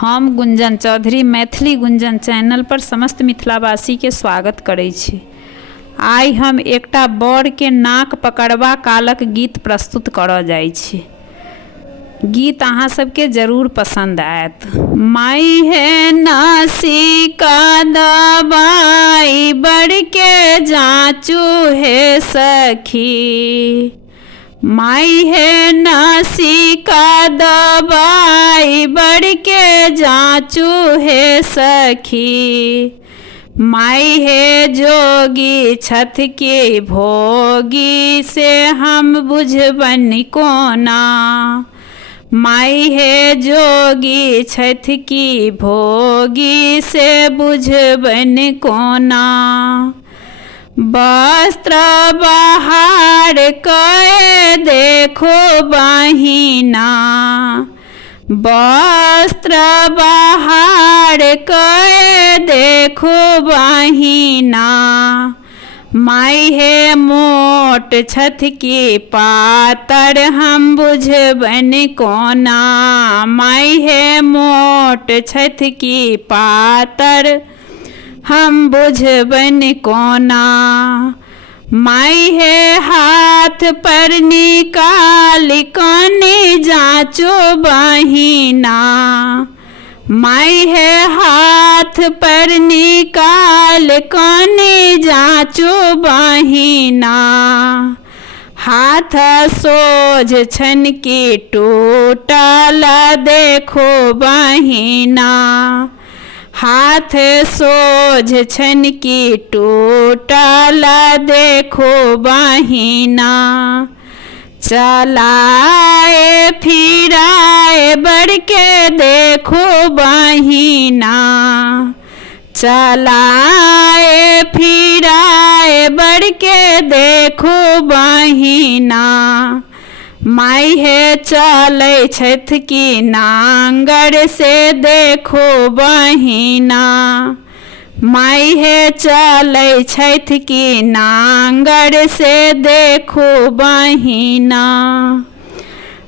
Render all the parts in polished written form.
हम गुंजन चौधरी मैथिली गुंजन चैनल पर समस्त मिथिलावासी के स्वागत करै छी। आइ हम एकटा बर के नाक पकड़बा कालक गीत प्रस्तुत करऽ जाइ छी। गीत अहाँ सबके जरूर पसंद आयत। माई है नासिका दबाई बड़ के जांचू है सखी, माई है नासिका दबाई बड़ के जांचू है सखी, माई है जोगी छत की भोगी से हम बुझबन कोना, माई है जोगी छत की भोगी से बुझबन कोना। वस्त्र बाहर कए देखो बहिना, वस्त्र बाहर कए देखो बहिना, माई है मोट छत की पातर हम बुझबन कोना, माई है मोट छत की पातर हम बुझबन कोना, माई है हाथ पर निकाल कने जांचो बहिना, माई है हाथ पर निकाल कने जांचो बहिना, हाथ सोझ छन की टूटल देखो बहिना, हाथ सोझ छन की टूटल देखो बहिना, चलाए फिराए बढ़ के देखो बहिना, चलाए फिराए बढ़ के देखो बहिना, माई है चले छत की नांगर से देखो बहिना, माई है चले छत की नांगर से देखो बहिना,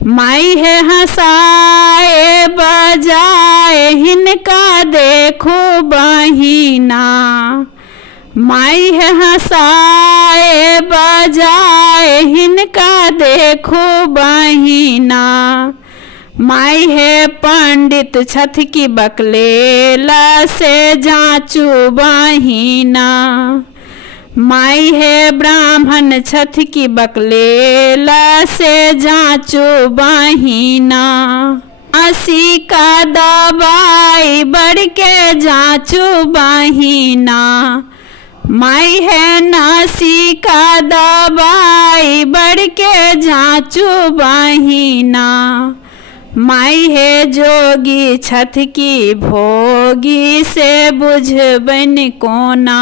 माई है हंसाए बजाए हिनका देखो बहिना, माई है हंसाए बजाए हिनका देखो बहिना, माई है पंडित छत की बकलेला से जांचू बहिना, माई है ब्राह्मण छत की बकलेला से जांचू बहिना, नासिका दबाई बड़ के जांचू बहिना, माई है नासिका दबाई बड़ के जांचू बहिना, माई है जोगी छत की भोगी से बुझबन कोना।